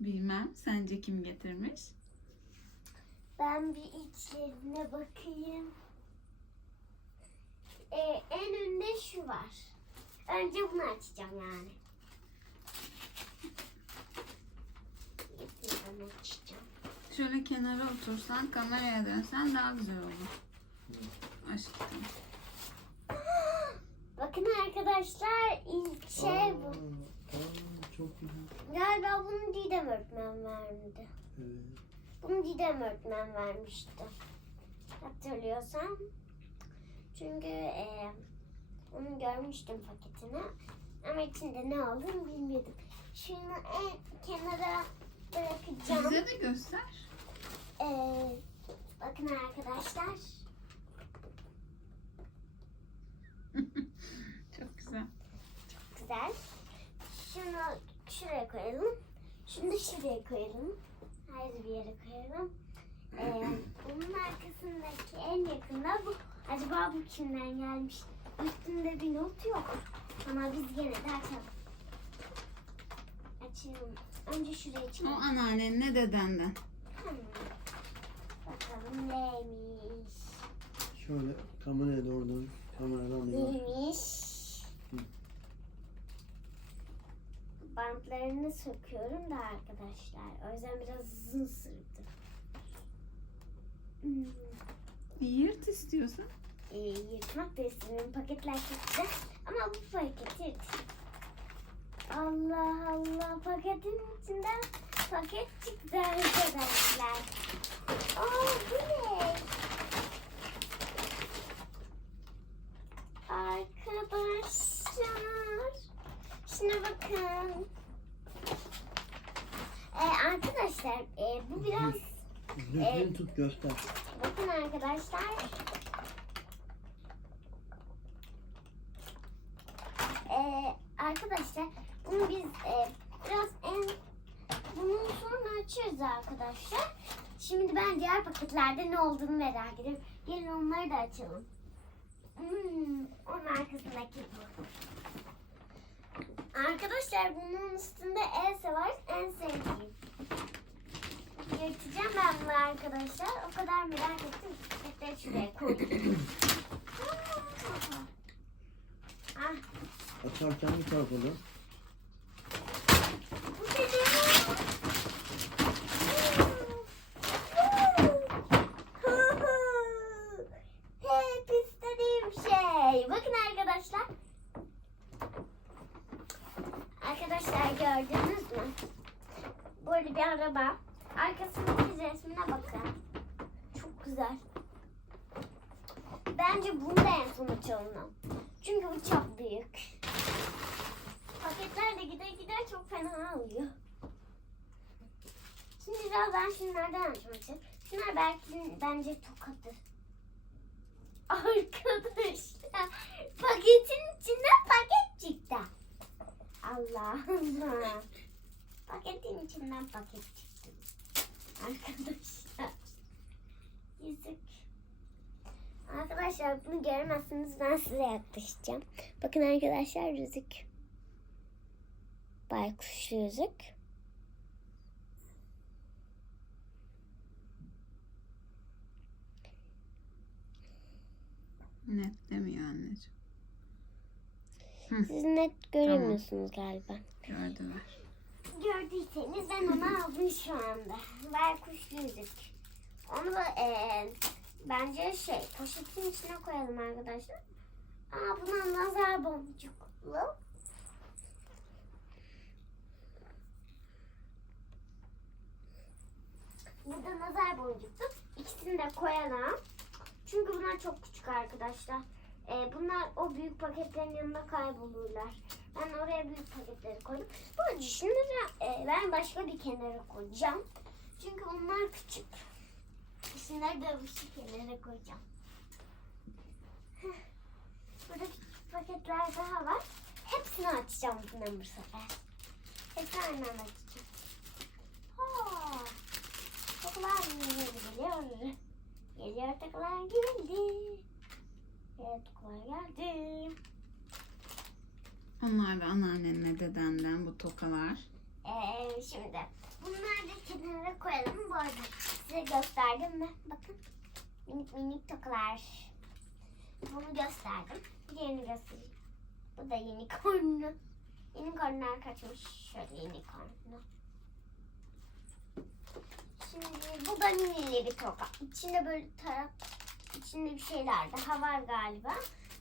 Bilmem. Sence kim getirmiş? Ben bir içlerine bakayım. Ee, en önde şu var. Önce bunu açacağım yani. Hepsinden açacağım. Şöyle kenara otursan, kameraya dönsen daha güzel olur. Aşkım. Bakın arkadaşlar ilk şey bu. Çok güzel. Galiba bunu Didem öğretmen verdi. Evet. Bunu Didem öğretmen vermişti. Hatırlıyorsam. Çünkü e, onu görmüştüm paketini. Ama içinde ne olduğunu bilmiyordum. Şunu en kenara bırakacağım. Bize de göster. Ee, bakın arkadaşlar. Çok güzel. Güzel. Şunu şuraya koyalım. Şunu da şuraya koyalım. Ayrı bir yere koyalım. Ee, bunun arkasındaki en yakında bu. Acaba bu kimden gelmiş? Üstünde bir not yok. Ama biz gene de açalım. Açalım. Önce şuraya O çıkalım. anneannenle dedenden. Hmm. Bakalım neymiş? Şöyle kameraya doğru kameradan bir bak. Neymiş? Bantlarını söküyorum da arkadaşlar. O yüzden biraz uzun sürdü. Hmm. Yırt istiyorsan. Ee, yırtmak da istemiyorum. Paketler güzel. Ama bu paketi yırtayım. Allah Allah. Paketin içinden paket çıktı arkadaşlar. Aa bu ne? Arkadaşlar. Şuna bakın. Ee, arkadaşlar e, bu biraz Düzgün tut göster. Bakın arkadaşlar. Ee, arkadaşlar bunu biz e, biraz en bunu sonra açarız arkadaşlar. Şimdi ben diğer paketlerde ne olduğunu merak ediyorum. Gelin onları da açalım. Hmm, onun arkasındaki bu. Arkadaşlar bunun üstünde Elsa var. En sevdiğim. Yırtacağım ben bunu arkadaşlar. O kadar merak ettim. Paketleri şuraya koydum. Açarken bir tarafa dön. bu benim. Hep istediğim şey. Bakın arkadaşlar. Arkadaşlar gördünüz mü? Böyle bir araba. Arkasındaki resmine bakın. Çok güzel. Bence bunu da en son açalım. Çünkü bu çok büyük. Paketler de gider çok fena oluyor. Şimdi biraz ben şunlardan açmak istiyorum. Şunlar belki bence tokadır. Arkadaşlar paketin içinden paket çıktı. Allah Allah. Paketin içinden paket çıktı. Arkadaşlar. Yüzük. Arkadaşlar bunu göremezsiniz ben size yaklaşacağım. Bakın arkadaşlar yüzük. Baykuş yüzük. Net demiyor anneciğim. Siz net göremiyorsunuz galiba. Gördüler. Gördüyseniz ben onu aldım şu anda. Baykuş yüzük. Onu da eee, bence şey poşetin içine koyalım arkadaşlar. Aa buna nazar boncuklu. Burada nazar boncuklu. İkisini de koyalım. Çünkü bunlar çok küçük arkadaşlar. Ee, bunlar o büyük paketlerin yanında kaybolurlar. Ben oraya büyük paketleri koydum. Bu arada şunları e, ben başka bir kenara koyacağım. Çünkü onlar küçük. Şunları da şu kenara koyacağım. Burada küçük paketler daha var. Hepsini açacağım bundan bu sefer. Hepsini açacağım. Takılar geliyor. Geliyor. Takılar geldi. Evet takılar geldi. Onlar da anneannenle dedenden bu tokalar. Ee, şimdi bu bunları da kenara koyalım. Bu arada size gösterdim mi? Bakın. Minik minik tokalar. Bunu gösterdim. Diğerini göstereyim. Bu da unicornlu. Unicornlar kaçmış. Şöyle unicornlu. Şimdi bu minili bir toka. İçinde böyle taraf, içinde bir şeyler daha var galiba.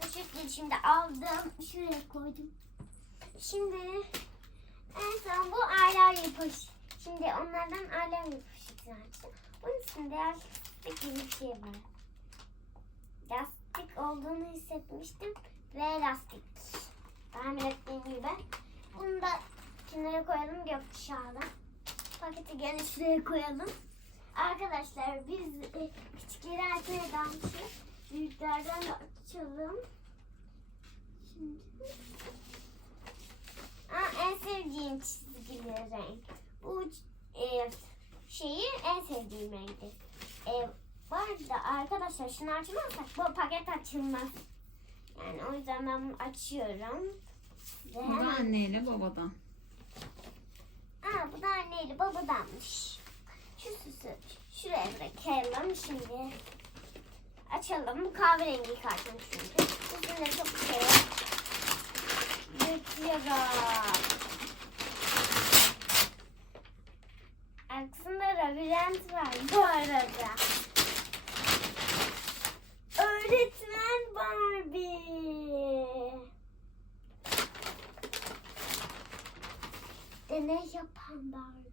Poşetle şimdi aldım. Şuraya koydum. Şimdi en son bu alarm poşet. Şimdi onlardan alarm poşetini açtım. Bunun içinde lastik gibi bir şey var. Lastik olduğunu hissetmiştim. Ve lastik. Tahmin ettiğim gibi. Bunu da kenara koyalım gökkuşağına. Paketi gene şuraya koyalım. Arkadaşlar biz e, küçükleri açmaya dalmışız. Büyüklerden de açalım. Şimdi. Aa, en sevdiğim çizgili renk. Bu e, şeyi en sevdiğim renkti. E, bu arada arkadaşlar şunu açmazsak bu paket açılmaz. Yani o yüzden ben bunu açıyorum. Ve Bu da hemen- anneyle babadan. Bu da anneyle babadanmış. Şu süsü şuraya bırakalım şimdi. Açalım. Bu kahverengi karton çünkü. Üstünde çok şey var. Yırtıyorum. Arkasında labirent var bu arada. Öğretmen Barbie. Deney yapan Barbie.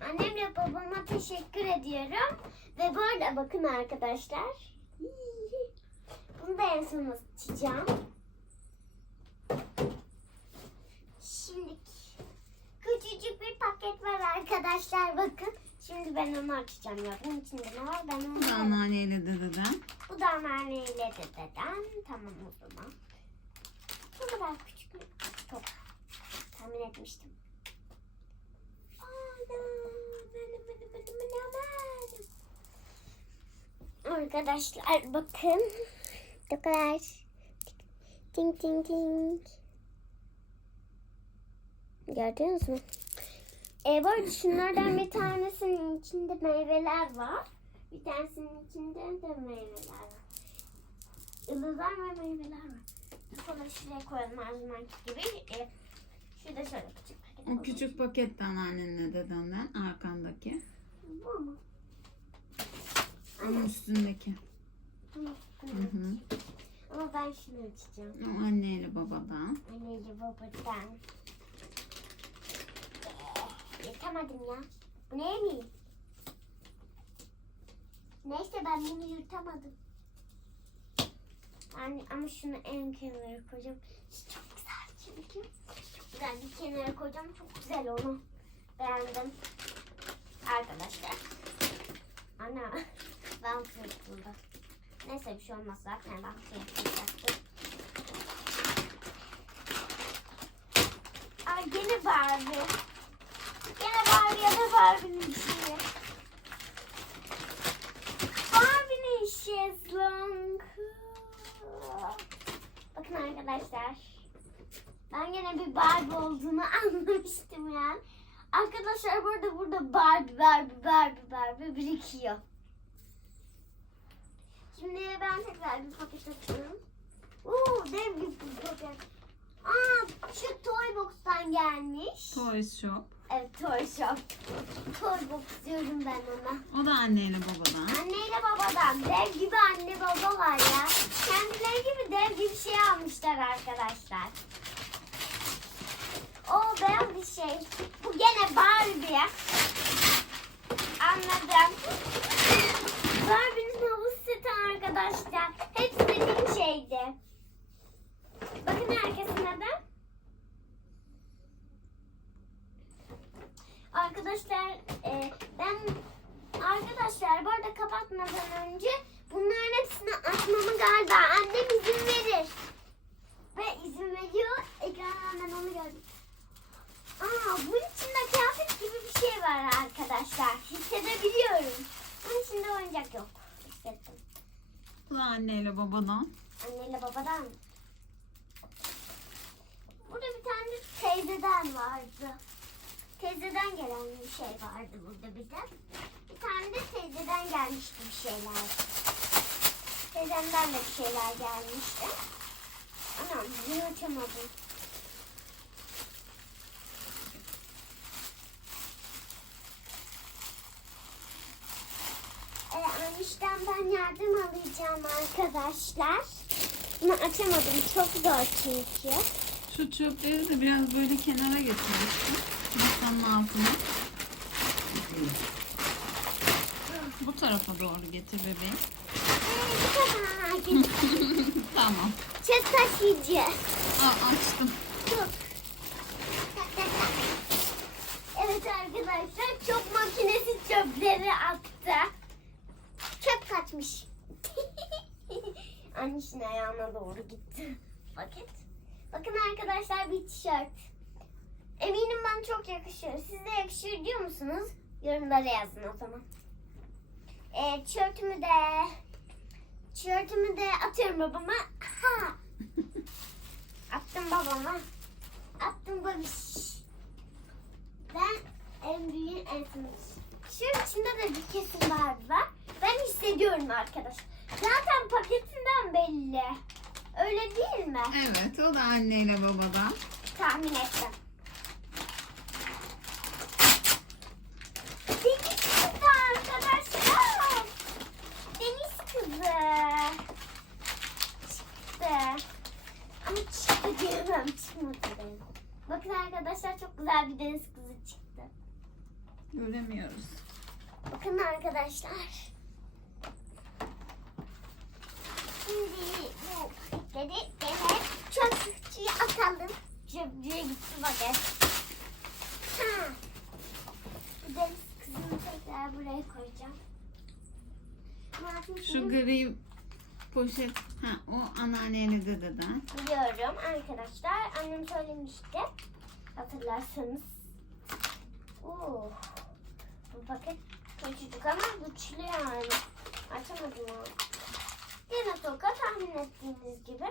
Annemle babama teşekkür ediyorum. Ve bu arada bakın arkadaşlar. Bunu da en son açacağım. Şimdi küçücük bir paket var arkadaşlar bakın. Şimdi ben onu açacağım ya. Bunun içinde ne var? Ben onu Bu da anneanneyle dededen. bu da anneanneyle dededen. Tamam o zaman. Bu kadar küçük bir top. Tahmin etmiştim. Arkadaşlar bakın. Tokalar. Ting ting ting. Gördünüz mü? E, bu arada şunlardan bir tanesinin içinde meyveler var. Bir tanesinin içinde de meyveler var. Yıldızlar ve meyveler var. Sonra şuraya koyalım her zamanki gibi. E, şurada şöyle küçük paket O küçük paket de anneannenle dedenden arkandaki. Bu mu? Ama üstündeki. Hı, Hı. Ama ben şunu açacağım. O anneyle babadan. Anneci babadan. Ee, Yırtamadım ya. Bu ne mi? Neyse ben bunu yırtamadım. Ben, ama şunu en kenara koyacağım. Çok güzel çünkü. Güzel bir kenara koyacağım. Çok güzel onu. Beğendim. Arkadaşlar. Ana. Ben burada. Neyse bir şey olmaz zaten ben yapacaktım. Ay gene Barbie. Gene Barbie ya da Barbie'nin şeyi. Barbie'nin şezlong. Bakın arkadaşlar. Ben gene bir Barbie olduğunu anlamıştım ya. Arkadaşlar burada burada Barbie Barbie Barbie Barbie birikiyor. Şimdi ben tekrar bir paket açıyorum. Oo dev gibi bir paket. Aa şu toy box'tan gelmiş. Toys Shop. Evet toy shop. Toy box diyorum ben ona. O da anneyle babadan. Anneyle babadan dev gibi anne baba var ya. Kendileri gibi dev gibi şey almışlar arkadaşlar. O beyaz bir şey. Bu gene Barbie. Anladım. Barbie'nin havuz seti arkadaşlar. Hepsi dediğim şeydi. Bakın arkasına da. Arkadaşlar e, ben arkadaşlar bu arada kapatmadan önce bunların hepsini açmamı galiba annem izin verir. Ve izin veriyor. Ekrandan onu gördüm. Aa bunun içinde kıyafet gibi bir şey var arkadaşlar. Hissedebiliyorum. Bunun içinde oyuncak yok. Hissettim. Bu da anneyle babadan. Anneyle babadan. Burada bir tane teyzeden vardı. Teyzeden gelen bir şey vardı burada bize. Bir tane de teyzeden gelmişti bir şeyler. Teyzemden de bir şeyler gelmişti. Anam bunu açamadım. Ee, Anişten ben yardım alacağım arkadaşlar. Bunu açamadım. Çok zor çünkü. Şu çöpleri de biraz böyle kenara getirirsin. Masanın altına. Bu tarafa doğru getir bebeğim. Ee, bu. Tamam. Çöp taşıyıcı. Al açtım. Evet arkadaşlar çöp makinesi çöpleri attı. Kaçmış. Annesinin ayağına doğru gitti. Paket. Bakın arkadaşlar bir tişört. Eminim bana çok yakışıyor. Size yakışıyor diyor musunuz? Yorumlara yazın o zaman. Ee, tişörtümü de tişörtümü de atıyorum babama. Ha. Attım babama. Attım babiş. Ben en büyüğün en sınıf. Şu içinde de bir kesim var var. Ben hissediyorum arkadaş. Zaten paketinden belli. Öyle değil mi? Evet o da anneyle babadan. Tahmin ettim. Deniz kızı arkadaşlar. Deniz kızı. Çıktı. Ama çıktı diyemem çıkmadı benim. Bakın arkadaşlar çok güzel bir deniz kızı çıktı. Göremiyoruz. Bakın arkadaşlar. Şimdi bu paketleri eve çöpçüye atalım. Çöpçüye gitti paket. Ha. Bu deniz kızını tekrar buraya koyacağım. Ne yapayım Şu gri poşet. Ha o anneanneyle dededen. Biliyorum arkadaşlar. Annem söylemişti. Hatırlarsanız. Oo. Bu paket küçücük ama güçlü yani. Açamadım onu. Yine toka tahmin ettiğiniz gibi.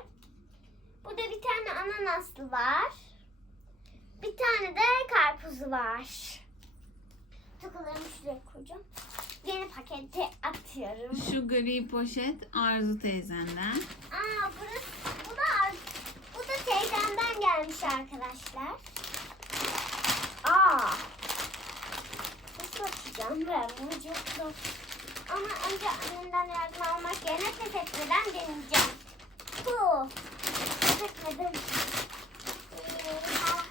Burada bir tane ananaslı var. Bir tane de karpuzu var. Tokalarımı şuraya koyacağım. Yeni paketi atıyorum. Şu gri poşet Arzu teyzenden. Aa burası bu da bu da teyzemden gelmiş arkadaşlar. Aa. Nasıl açacağım ben bunu çok zor. Ama önce annemden yardım almak yerine pes etmeden deneyeceğim. Bu. Pes etmedim. Ee, ah.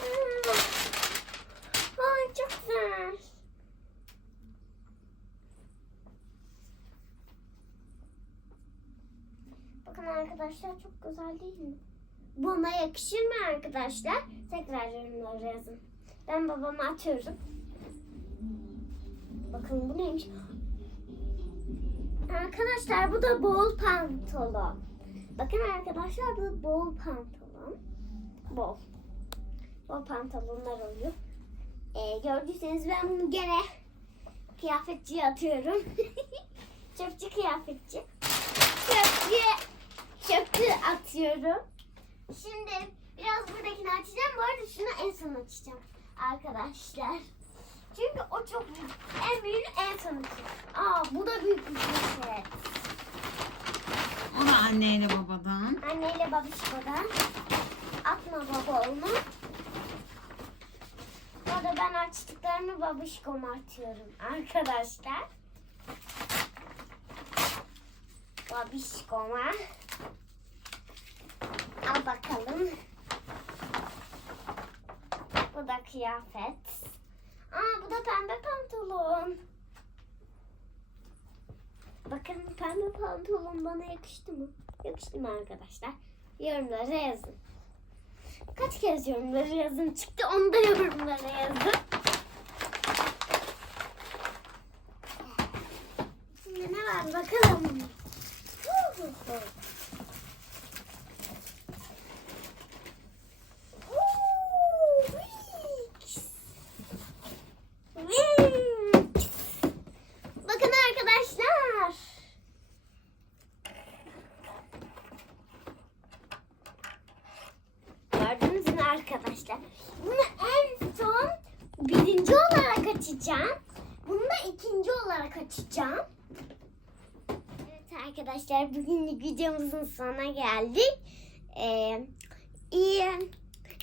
Hmm. Ay çok güzel. Bakın arkadaşlar çok güzel değil mi? Buna yakışır mı arkadaşlar? Tekrar yorumlara yazın. Ben babama atıyorum. Bakın bu neymiş? Arkadaşlar bu da bol pantolon. Bakın arkadaşlar bu bol pantolon. Bol. Bol pantolonlar oluyor. Ee, gördüyseniz ben bunu gene kıyafetçiye atıyorum. Çöpçü kıyafetçi. Çöpçü, çöpçü atıyorum. Şimdi biraz buradakini açacağım. Bu arada şunu en son açacağım arkadaşlar. Çünkü o çok büyük. En büyüğünü en son açacağım. Aa bu da büyük bir poşet. O da anneyle babadan. Anneyle babişkodan. Atma baba onu. Bu arada ben açtıklarımı babişkoma atıyorum arkadaşlar. Babişkoma. Al bakalım. Bu da kıyafet. Aa bu da pembe pantolon. Bakın pembe pantolon bana yakıştı mı? Yakıştı mı arkadaşlar? Yorumlara yazın. Kaç kez yorumlara yazın çıktı onu da yorumlara yazın. Şimdi ne var bakalım. Bakın arkadaşlar. Gördünüz mü arkadaşlar? Bunu en son birinci olarak açacağım. Bunu da ikinci olarak açacağım. Evet arkadaşlar bugünlük videomuzun sonuna geldik. Ee, iyi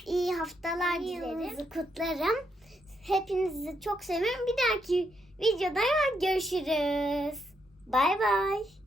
iyi haftalar dilerim. kutlarım. Hepinizi çok seviyorum. Bir dahaki videoda görüşürüz. Bay bay.